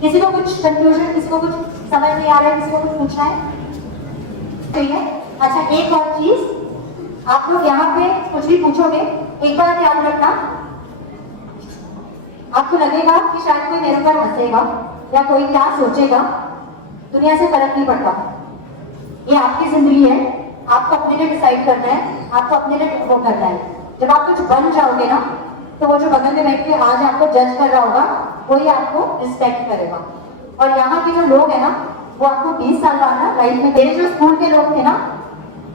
किसी को कुछ कंफ्यूजन, किसी को कुछ समझ नहीं आ रहा है, किसी को कुछ पूछना है तो ये। अच्छा एक और चीज, आप लोग यहाँ पे कुछ भी पूछोगे एक बार याद रखना, आपको लगेगा कि शायद कोई मेरे पर हंसेगा या कोई क्या सोचेगा, दुनिया से फर्क नहीं पड़ता। ये आपकी जिंदगी है, आपको अपने लिए डिसाइड करना है, आपको अपने लिए वो करना है। जब आप कुछ बन जाओगे ना तो वो जो बगल में बैठ के आज आपको जज कर रहा होगा वही आपको रिस्पेक्ट करेगा। और यहाँ के जो लोग हैं ना वो आपको 20 साल बाद ना लाइफ में, मेरे जो स्कूल के लोग थे ना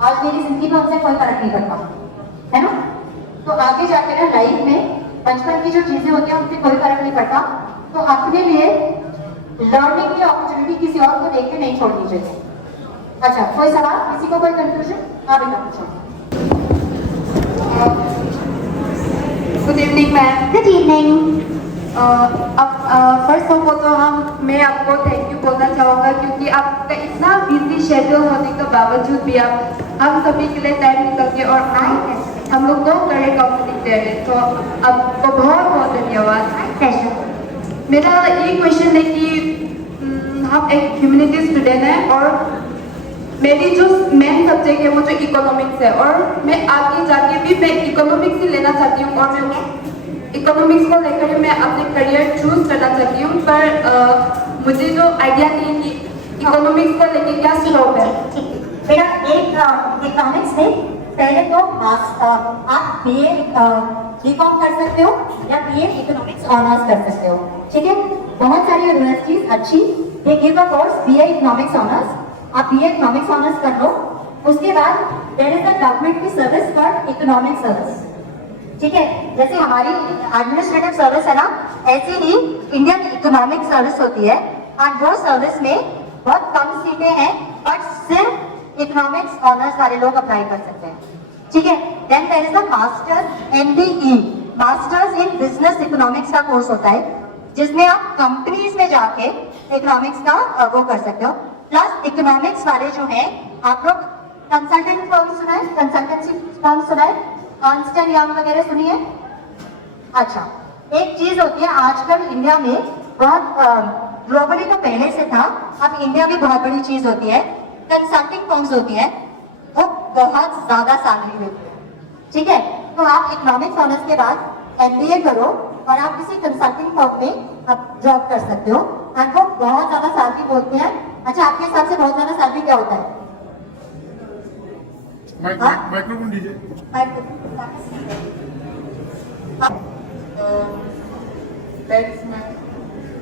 आज मेरी जिंदगी में उनसे कोई फर्क नहीं पड़ता है ना। तो आगे जाके ना लाइफ में बचपन की जो चीजें होती हैं उनसे कोई फर्क नहीं पड़ता। तो अपने लिए लर्निंग की अपॉर्चुनिटी किसी और को देख के नहीं छोड़नी चाहिए। अच्छा कोई सवाल, किसी को कोई कंफ्यूजन? हाँ बेटा पूछो। Good evening ma'am. Good evening. First of all तो मैं आपको थैंक यू बोलना चाहूँगा क्योंकि आपका इतना बिजी शेड्यूल होने के बावजूद भी आप हम सभी के लिए टाइम निकल के और हम लोग को करियर काउंसलिंग दे रहे हैं, तो आपको बहुत बहुत धन्यवाद। मेरा ये क्वेश्चन है कि हम एक ह्यूमैनिटी स्टूडेंट हैं और मेरी जो मेन सब्जेक्ट है वो जो इकोनॉमिक्स है और मैं आगे जाके भी मैं इकोनॉमिक्स ही लेना चाहती हूँ और मैं इकोनॉमिक्स को लेकर मैं अपने करियर चूज करना चाहती हूँ, पर मुझे जो आइडिया नहीं कि इकोनॉमिक्स को लेकर क्या स्कोप है। बेटा एक इकोनॉमिक्स में पहले तो आप बीए बीकॉम कर सकते हो या बीए इकोनॉमिक्स ऑनर्स कर सकते हो, ठीक है। बहुत सारी यूनिवर्सिटीज अच्छी they give a course BA economics honours, आप बीए इकोनॉमिक्स ऑनर्स कर लो। उसके बाद देयर इज अ गवर्नमेंट की सर्विस फॉर इकोनॉमिक सर्विस, ठीक है। जैसे हमारी एडमिनिस्ट्रेटिव सर्विस है ना, ऐसे ही इंडियन इकोनॉमिक सर्विस होती है और वो सर्विस में बहुत कम सीटें हैं बट सिर्फ इकोनॉमिक्स ऑनर्स वाले लोग अप्लाई कर सकते हैं, ठीक है। Then there is a master MBE, masters in business economics का कोर्स होता है जिसमें आप कंपनीज में जाके इकोनॉमिक्स का वो कर सकते हो। प्लस इकोनॉमिक्स वाले जो हैं आप लोग कंसल्टेंट फर्म सुना है, कंसल्टेंसी फर्म सुना है, अर्न्स्ट एंड यंग वगैरह सुनी है। अच्छा एक चीज होती है आजकल इंडिया में बहुत ग्लोबली तो पहले से था, अब इंडिया में बहुत बड़ी चीज होती है कंसल्टिंग फर्म्स होती है, वो बहुत ज्यादा सैलरी देती है, ठीक है। तो आप इकोनॉमिक्स ऑनर्स के बाद MBA करो और आप किसी कंसल्टिंग फर्म में आप जॉब कर सकते हो और वो बहुत ज्यादा सैलरी बोलते हैं। अच्छा आपके हिसाब से बहुत ज्यादा सैलरी क्या होता है? माइक्रोफोन दीजिए।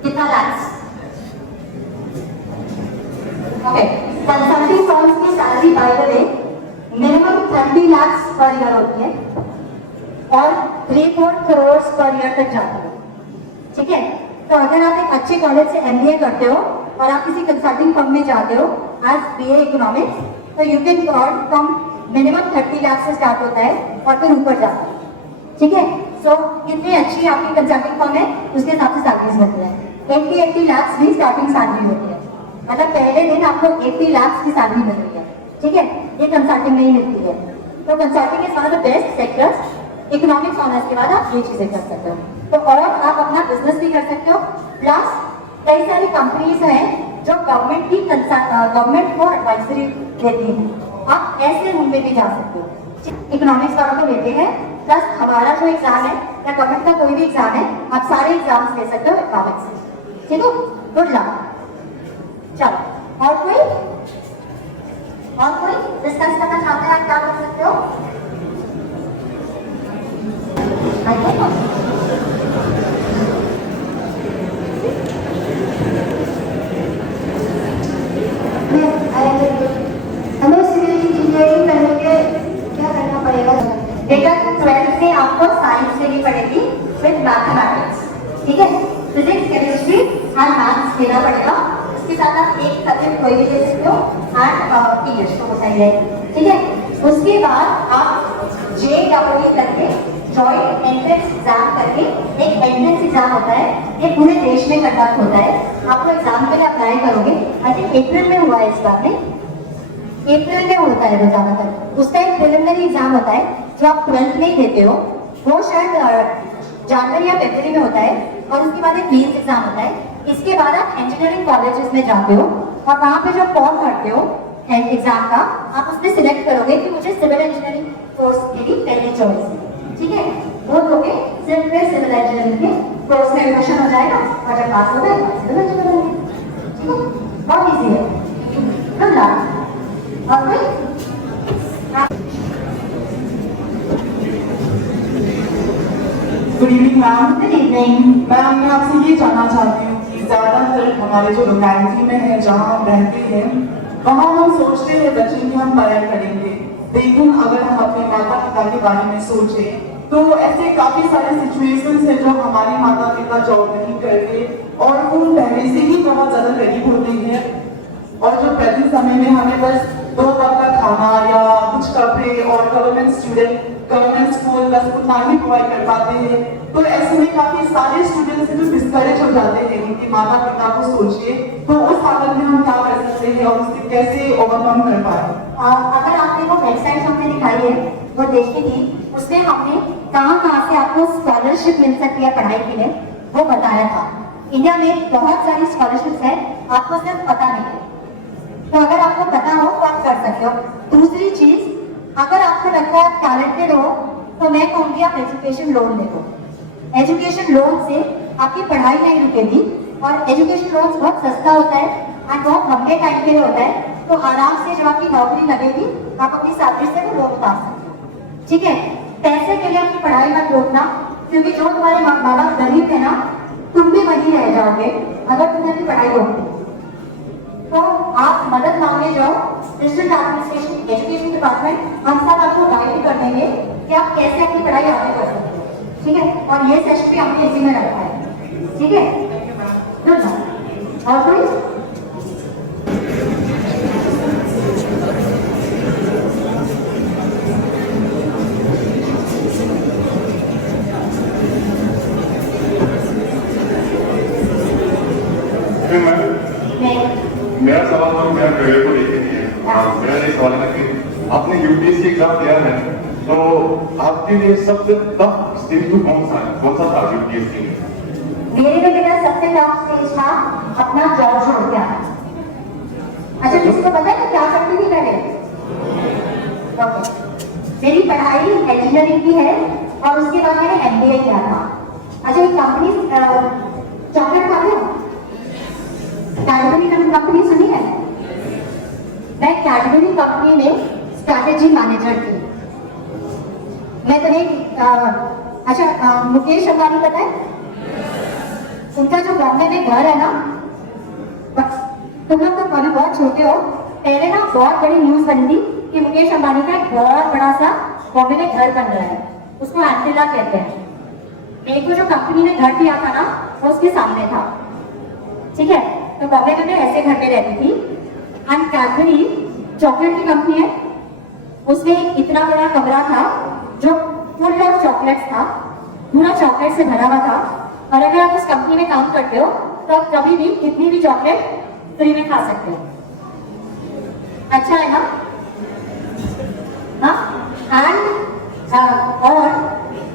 कितना लाख? ओके, कंसल्टिंग फर्म्स की salary by the way minimum 30 lakh per year होती है और 3-4 करोड़ पर ईयर तक जाती है, ठीक है। तो अगर आप एक अच्छे कॉलेज से MBA करते हो और आप किसी कंसल्टिंग फर्म में जाते हो एज BA इकोनॉमिक्स, तो you can earn from minimum 30 lakh से स्टार्ट होता है और फिर ऊपर जाता है, ठीक है। सो कितनी अच्छी आपकी कंसल्टिंग फर्म है उसके हिसाब से सैलरीज मिलती है। 80 लाख भी स्टार्टिंग सैलरी होती है, मतलब पहले दिन आपको 80 लाख की सैलरी मिल रही है, ठीक है। ये कंसल्टिंग नहीं मिलती है। तो consulting is one of the best sectors. Economics honours के बाद आप ये चीजें कर सकते हो, तो और आप अपना बिजनेस भी कर सकते हो। प्लस कई सारी कंपनीज हैं जो गवर्नमेंट को एडवाइजरी देती हैं, आप ऐसे रूम में भी जा सकते हो। इकोनॉमिक्स वालों को लेते हैं, प्लस हमारा जो एग्जाम है या गवर्नमेंट का कोई भी एग्जाम है आप सारे एग्जाम्स दे सकते हो इकोनॉमिक्स से, ठीक है। Good luck. चलो और कोई डिस्कस करना चाहते हैं? आप क्या कर सकते हो? हमें सिविल इंजीनियरिंग करने के क्या करना पड़ेगा? बेटा 12th में आपको साइंस लेनी पड़ेगी विद मैथमेटिक्स, ठीक है। फिजिक्स केमिस्ट्री एंड मैथ्स लेना पड़ेगा। इसके साथ आप एक सब्जेक्ट कोई भी ले सकते हो एंड इंग्लिश तो होता ही है, ठीक है। उसके बाद आप JEE करके जॉइंट एंट्रेंस एग्जाम करके एक एंट्रेंस एग्जाम होता है ये पूरे देश में कंडक्ट होता है। आपको एग्जाम के लिए अप्लाई करोगे, आई थिंक अप्रैल में हुआ है इस बार में, अप्रैल में होता है वो ज्यादातर। उसका एक प्रिलिमिनरी एग्जाम होता है जो आप 12th में ही देते हो, वो शायद जनवरी या फरवरी में होता है, और उसके बाद एक मेंस एग्जाम होता है। इसके बाद आप इंजीनियरिंग कॉलेजेस में जाते हो और वहाँ पे जो फॉर्म भरते हो एग्जाम का, आप उसमें सिलेक्ट करोगे कि मुझे सिविल इंजीनियरिंग कोर्स के लिए पहली चॉइस है, ठीक है। वो दोगे, सिर्फ फिर सिविल इंजीनियरिंग के कोर्स में एडमिशन हो जाएगा और जब पास हो जाएगा सिविल इंजीनियरिंग, ठीक है, बहुत ईजी है। Good luck. और कोई good evening ma'am. Good evening. Ma'am मैं आपसे ये जानना चाहती हूँ कि ज़्यादातर हमारे जो लोकेलिटी में है जहाँ हम रहते हैं वहाँ हम सोचते हैं बच्चे की हम पढ़ाई करेंगे, लेकिन अगर हम अपने माता पिता के बारे में सोचें तो ऐसे काफ़ी सारे सिचुएशंस हैं जो हमारे माता पिता जॉब नहीं करते और वो पहले से ही बहुत ज़्यादा गरीब होते हैं, और जो प्रेजेंट समय में हमें बस 2 वक्त का खाना या कुछ कपड़े और गवर्नमेंट स्कूल बस उतना ही प्रोवाइड कर पाते हैं। तो ऐसे में काफी सारे स्टूडेंट्स जो डिस्करेज हो जाते हैं उनके माता पिता को सोचिए, तो उस हालत में हम क्या कर सकते हैं और उससे कैसे ओवरकम कर पाए। अगर आपने वो वेबसाइट हमने दिखाई है वो देखी थी, उसमें हमने कहाँ से आपको स्कॉलरशिप मिल सकती है पढ़ाई के लिए वो बताया था। इंडिया में बहुत सारी स्कॉलरशिप्स है, आपको सिर्फ पता नहीं है, तो अगर आपको पता हो तो आप कर सकते हो। दूसरी चीज, अगर आपको लगता है आप टैलेंटेड हो तो मैं कहूँगी आप एजुकेशन लोन ले लो। एजुकेशन लोन से आपकी पढ़ाई नहीं रुकेगी, और एजुकेशन लोन बहुत सस्ता होता है एंड बहुत लंबे टाइम के लिए होता है, तो आराम से जब आपकी नौकरी लगेगी आप अपनी सैलरी से वो लोन उतार सकते हो, ठीक है। पैसे के लिए अपनी पढ़ाई मत रोकना, क्योंकि जो तुम्हारे माँ बाप गरीब है ना, तुम भी वही रह जाओगे अगर तुमने अपनी पढ़ाई रोक दी। तो आप मदद मांगने जाओ, डिस्ट्रिक्ट एडमिनिस्ट्रेशन, एजुकेशन डिपार्टमेंट, हम सब आपको गाइड कर देंगे कि आप कैसे अपनी पढ़ाई आगे कर सकते हो, ठीक है। और ये सेशन भी हमने इसी में रखा है, ठीक है। Good luck. और कोई मेरा सवाल तो मेरा करियर को लेकर नहीं है। मेरा ये सवाल है कि आपने यूपीएससी एग्जाम दिया है, तो आपके लिए सबसे टफ स्टेज कौन सा था यूपीएससी में? मेरे लिए बेटा सबसे टफ स्टेज था अपना जॉब छोड़ के आना। अच्छा, किसी को पता है कि क्या करती थी पहले? मेरी पढ़ाई इंजीनियरिंग की है और उसके बाद मैंने एमबीए किया था। अच्छा, एक कंपनी चॉकलेट खाते हो? कैडबरी कंपनी सुनी है? मैं कैडबरी कंपनी में स्ट्रैटेजी मैनेजर थी। मैं तुम्हें अच्छा मुकेश अंबानी पता है? उनका जो बॉम्बे में घर है ना, तुम लोग तो अभी बहुत छोटे हो, पहले ना बहुत बड़ी न्यूज बनी थी कि मुकेश अंबानी का एक बहुत बड़ा सा बॉम्बे में घर बन रहा है, उसको एंटिला कहते हैं। मेरे को जो कंपनी ने घर दिया था ना वो उसके सामने था, ठीक है। तो बॉम्बे में मैं ऐसे घर में रहती थी एंड कैडबरी चॉकलेट की कंपनी है, उसमें इतना बड़ा कमरा था जो फुल ऑफ चॉकलेट्स था, पूरा चॉकलेट से भरा हुआ था। और अगर आप उस कंपनी में काम करते हो तो आप कभी भी कितनी भी चॉकलेट फ्री में खा सकते हो। अच्छा है ना? हाँ, एंड और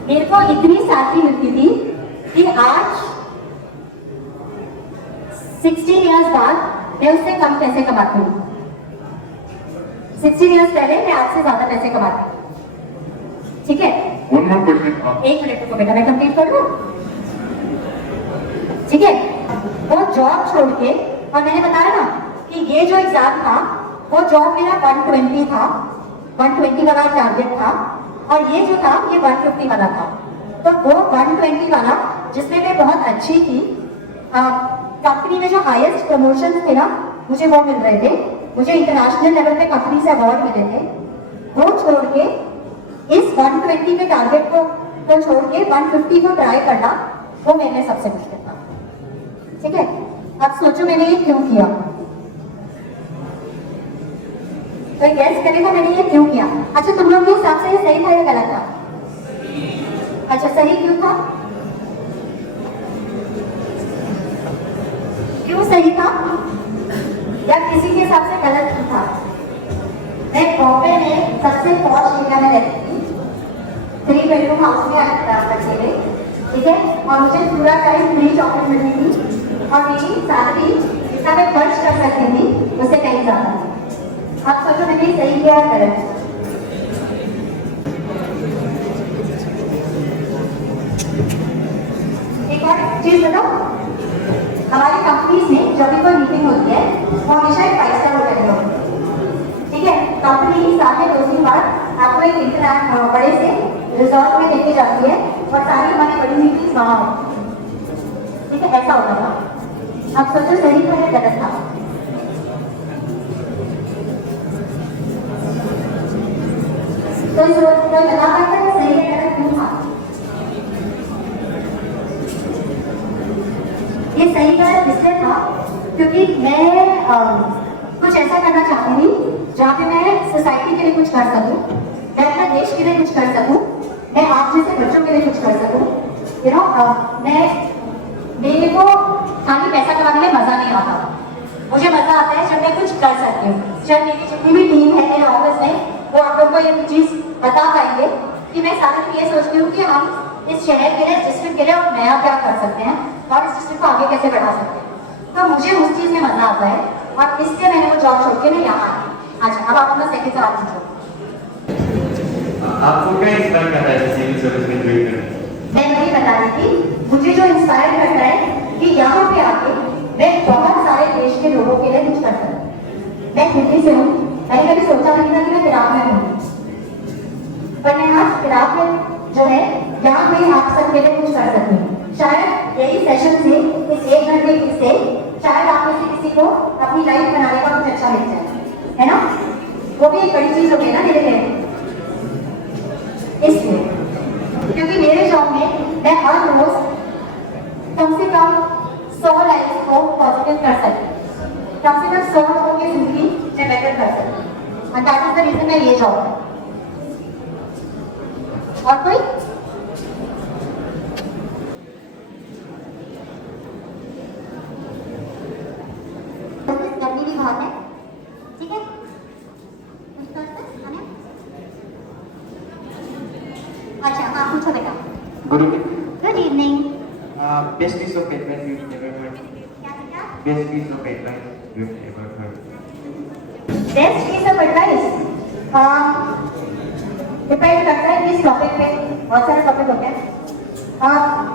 मेरे को इतनी सैलरी मिलती थी कि आज 16 इयर्स बाद मैं उससे कम पैसे कमाती हूँ। 16 इयर्स पहले मैं आपसे ज्यादा पैसे कमाती हूँ, ठीक है। एक मिनट रुको बेटा, मैं कंप्लीट कर लूँ, ठीक है। वो जॉब छोड़ के, और मैंने बताया ना कि ये जो एग्जाम था वो जॉब मेरा 120 था, 120 वाला टारगेट था, और ये जो था ये 150 वाला था। तो वो 120 वाला जिसमें मैं बहुत अच्छी थी, कंपनी में जो हाईएस्ट प्रमोशन थे ना मुझे वो मिल रहे थे, मुझे इंटरनेशनल लेवल पे कंपनी से अवार्ड मिले थे। वो छोड़ के इस 120 के टारगेट को छोड़ के 150 को ट्राई करना वो मेरे लिए सबसे मुश्किल था, ठीक है। अब सोचो मैंने ये क्यों किया, तो गैस करेगा मैंने ये क्यों किया। अच्छा, तुम लोग के हिसाब से ये सही था या गलत था? अच्छा, सही क्यों था? बॉम्बे में सबसे पॉश एरिया में रहती थी, 3 बेडरूम हाउस में करते थे, ठीक है। और मुझे पूरा टाइम फ्री चॉकलेट मिलती थी और मेरी सैलरी जितना मैं खर्च कर सकती थी उससे कहीं ज़्यादा थी। आप सोचो मैंने सही किया या गलत? एक और चीज़ बताओ, हमारी कंपनीज में जब भी कोई मीटिंग होती है वो हमेशा एक 5 स्टार होटल में होती है, ठीक है। कंपनी साल में 2-3 बार आपको एक बड़े से रिजॉर्ट में लेके जाती है और सारी हमारी बड़ी मीटिंग्स वहाँ होती है, ठीक है। ऐसा होता था। आप सोचो सही था या गलत था? कोई बता पाता है सही या गलत क्यों था? ये सही गलत इसलिए था क्योंकि मैं कुछ ऐसा करना चाहती थी जहाँ पे मैं सोसाइटी के लिए कुछ कर सकूँ, मैं अपने देश के लिए कुछ कर सकूँ, मैं आप जैसे बच्चों के लिए कुछ कर सकूँ, यू नो। मेरे को खाली पैसा कमाने में मज़ा नहीं आता, मुझे मज़ा आता है जब मैं कुछ कर सकती हूँ। जब मेरी जितनी भी टीम है मेरे ऑफिस में वो आप लोग को ये चीज़ बता पाएंगे कि मैं सारा दिन ये सोचती हूँ कि हम इस शहर के लिए, डिस्ट्रिक्ट के लिए और नया क्या कर सकते हैं और इस डिस्ट्रिक्ट को आगे कैसे बढ़ा सकते हैं। तो मुझे उस चीज़ में मज़ा आता है और इसलिए मैंने वो जॉब छोड़ के मैं यहाँ आई। अच्छा, अब आप अपना सेकंड सवाल पूछो। आपको क्या इंस्पायर करता है सिविल सर्विस में ज्वाइन करने? मैं वही बता रही थी, मुझे जो इंस्पायर करता है कि यहाँ पे आके मैं बहुत सारे देश के लोगों के लिए कुछ कर सकूँ। मैं दिल्ली से हूँ, मैंने कभी सोचा नहीं था कि मैं इराक में हूँ, पर मैं आज इराक में जो है यहाँ पे आप सबके लिए कुछ कर सकती हूँ। शायद यही सेशन से, इस 1 घंटे से शायद आप में से किसी को अपनी लाइफ बनाने का कुछ अच्छा मिल जाए, है ना? वो भी एक बड़ी चीज होगी ना मेरे लिए, इसलिए क्योंकि मेरे जॉब में मैं हर रोज कम से कम 100 लाइफ को पॉजिटिव कर सकती हूँ, कम से कम 100 लोगों की जिंदगी मैं बेटर कर सकती हूँ। और दैट इज द रीजन मैं ये जॉब है। और कोई गर्मी भी बहुत है, ठीक है। अच्छा, हाँ पूछो बेटा। गुरु good evening. Best piece of advice you ever heard? क्या बेटा? Best piece of advice you ever heard? Best piece of advice depend करता है किस टॉपिक पे, बहुत सारे टॉपिक होते हैं।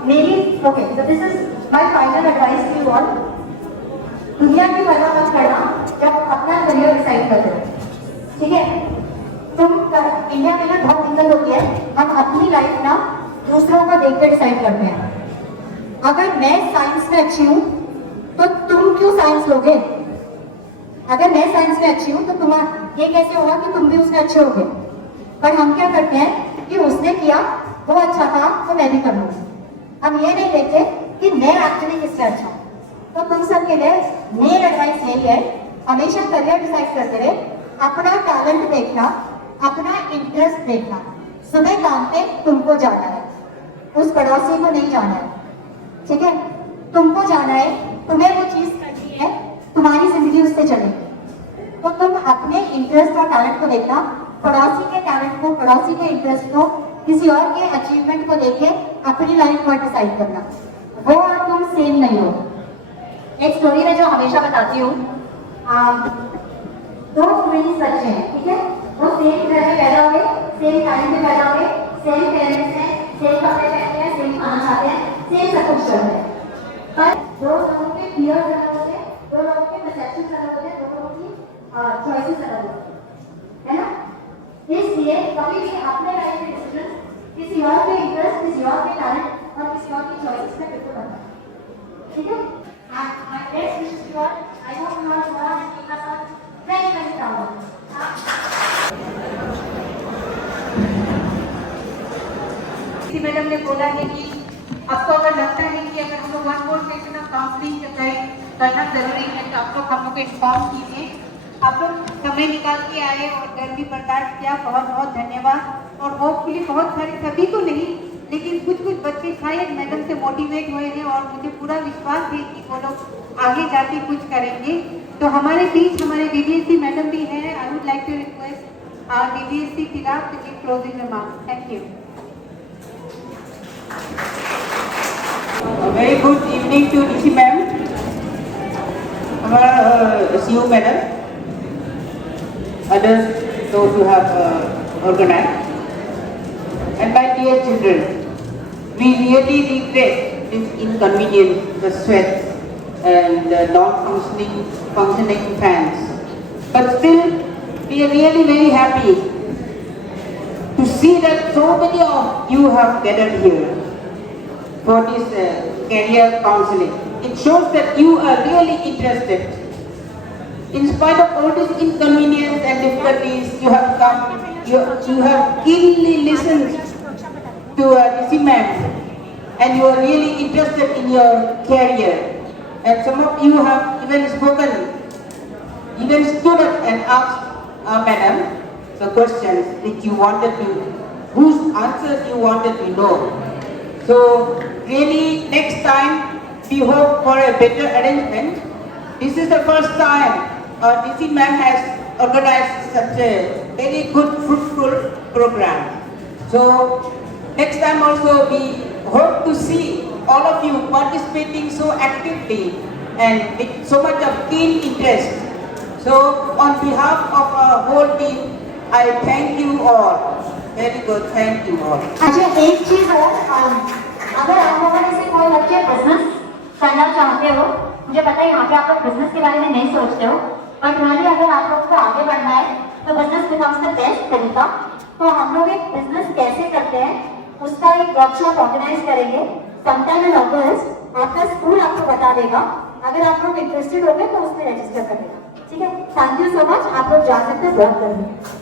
मेरी ओके, तो this is my final advice to you all. दुनिया की परवाह मत करना जब अपना करियर डिसाइड करते हो, ठीक है। इंडिया में ना बहुत दिक्कत होती है, हम अपनी लाइफ ना दूसरों को देख कर डिसाइड करते हैं। अगर मैं साइंस में अच्छी हूँ तो तुम क्यों साइंस लोगे? अगर मैं साइंस में अच्छी हूँ तो तुम्हारा ये कैसे होगा कि तुम भी उसमें अच्छे होगे? पर हम क्या करते हैं कि उसने किया वो अच्छा था तो मैं भी कर लूँगी। हम ये नहीं देखते कि मैं एक्चुअली किससे अच्छा हूँ। तो तुम सबके लिए मेन एडवाइस यही है, हमेशा करियर डिसाइड करते रहे, अपना टैलेंट देखना, अपना इंटरेस्ट देखना। सुबह काम पे तुमको जाना है, उस पड़ोसी को नहीं जाना है, ठीक है। तुमको जाना है, तुम्हें वो चीज करनी है, तुम्हारी जिंदगी उससे चलेगी। तो तुम अपने इंटरेस्ट और टैलेंट को देखना, पड़ोसी के टैलेंट को, पड़ोसी के इंटरेस्ट को, किसी और के अचीवमेंट को देखे अपनी लाइफ को डिसाइड करना। वो और तुम सेम नहीं हो। एक स्टोरी में जो हमेशा बताती हूँ, 2 ट्विन्स बच्चे हैं, ठीक है। वो सेम घर में पैदा हुए, सेम टाइम पे पैदा हुए, सेम पेरेंट्स हैं, सेम कपड़े पहनते हैं, सेम खाना खाते हैं, सेम सब कुछ करते हैं। पर 2 लोगों के फियर्स अलग होते हैं, 2 लोगों के परसेप्शंस अलग होते हैं, 2 लोगों की चॉइसेस अलग होती हैं, है ना। इसलिए कभी भी अपने लाइफ के डिसीजन किसी और के इंटरेस्ट, किसी और के टैलेंट और किसी और की चॉइसेस पे बिल्कुल मत करना, ठीक है। My best wishes to you all. I hope you all go and keep us all very, very proud. Madam ने बोला है कि आपको अगर लगता है कि अगर हम लोग 1 more सेशन ऑफ काउंसलिंग करना जरूरी है तो आप लोग हम लोग को इन्फॉर्म कीजिए। आप लोग समय निकाल के आए और गर्मी बर्दाश्त किया, बहुत बहुत धन्यवाद। और होपफुली बहुत सारे, सभी को नहीं लेकिन कुछ बच्चे शायद मैडम से मोटिवेट हुए हैं और मुझे पूरा विश्वास है कि वो लोग आगे जाके कुछ करेंगे। तो हमारे बीच हमारे बीबीएससी मैडम भी हैं। I would like to request DDSC Tina to give closing remarks. Thank you. A very good evening to DC ma'am, our CU madam, others those who have organized, and my dear children. We really regret this inconvenience, the sweat and the non-functioning fans. But still, we are really very happy to see that so many of you have gathered here for this career counseling. It shows that you are really interested. In spite of all these inconvenience and difficulties, you have come, you have keenly listened to DC ma'am, and you are really interested in your career. And some of you have even stood up and asked madam the questions that you wanted to, whose answers you wanted to know. So really, next time we hope for a better arrangement. This is the first time DC ma'am has organized such a very good, fruitful program. So next time also we hope to see all of you participating so actively and with so much of keen interest. So on behalf of our whole team, I thank you all. Very good, thank you all. अच्छा एक चीज और, अगर आप लोगों में से कोई बच्चे बिजनेस करना चाहते हो, मुझे पता है यहाँ पे आप लोग बिजनेस के बारे में नहीं सोचते हो, बट रियली अगर आप लोग को आगे बढ़ना है तो बिजनेस बिकम्स द बेस्ट तरीका। तो हम लोग एक बिजनेस कैसे करते हैं उसका एक वर्कशॉप ऑर्गेनाइज करेंगे समटाइम इन अगस्त। आपका स्कूल आपको बता देगा, अगर आप लोग इंटरेस्टेड हो गए तो उसमें रजिस्टर कर देना, ठीक है। थैंक यू सो मच, आप लोग जा सकते हैं, बहुत करनी है।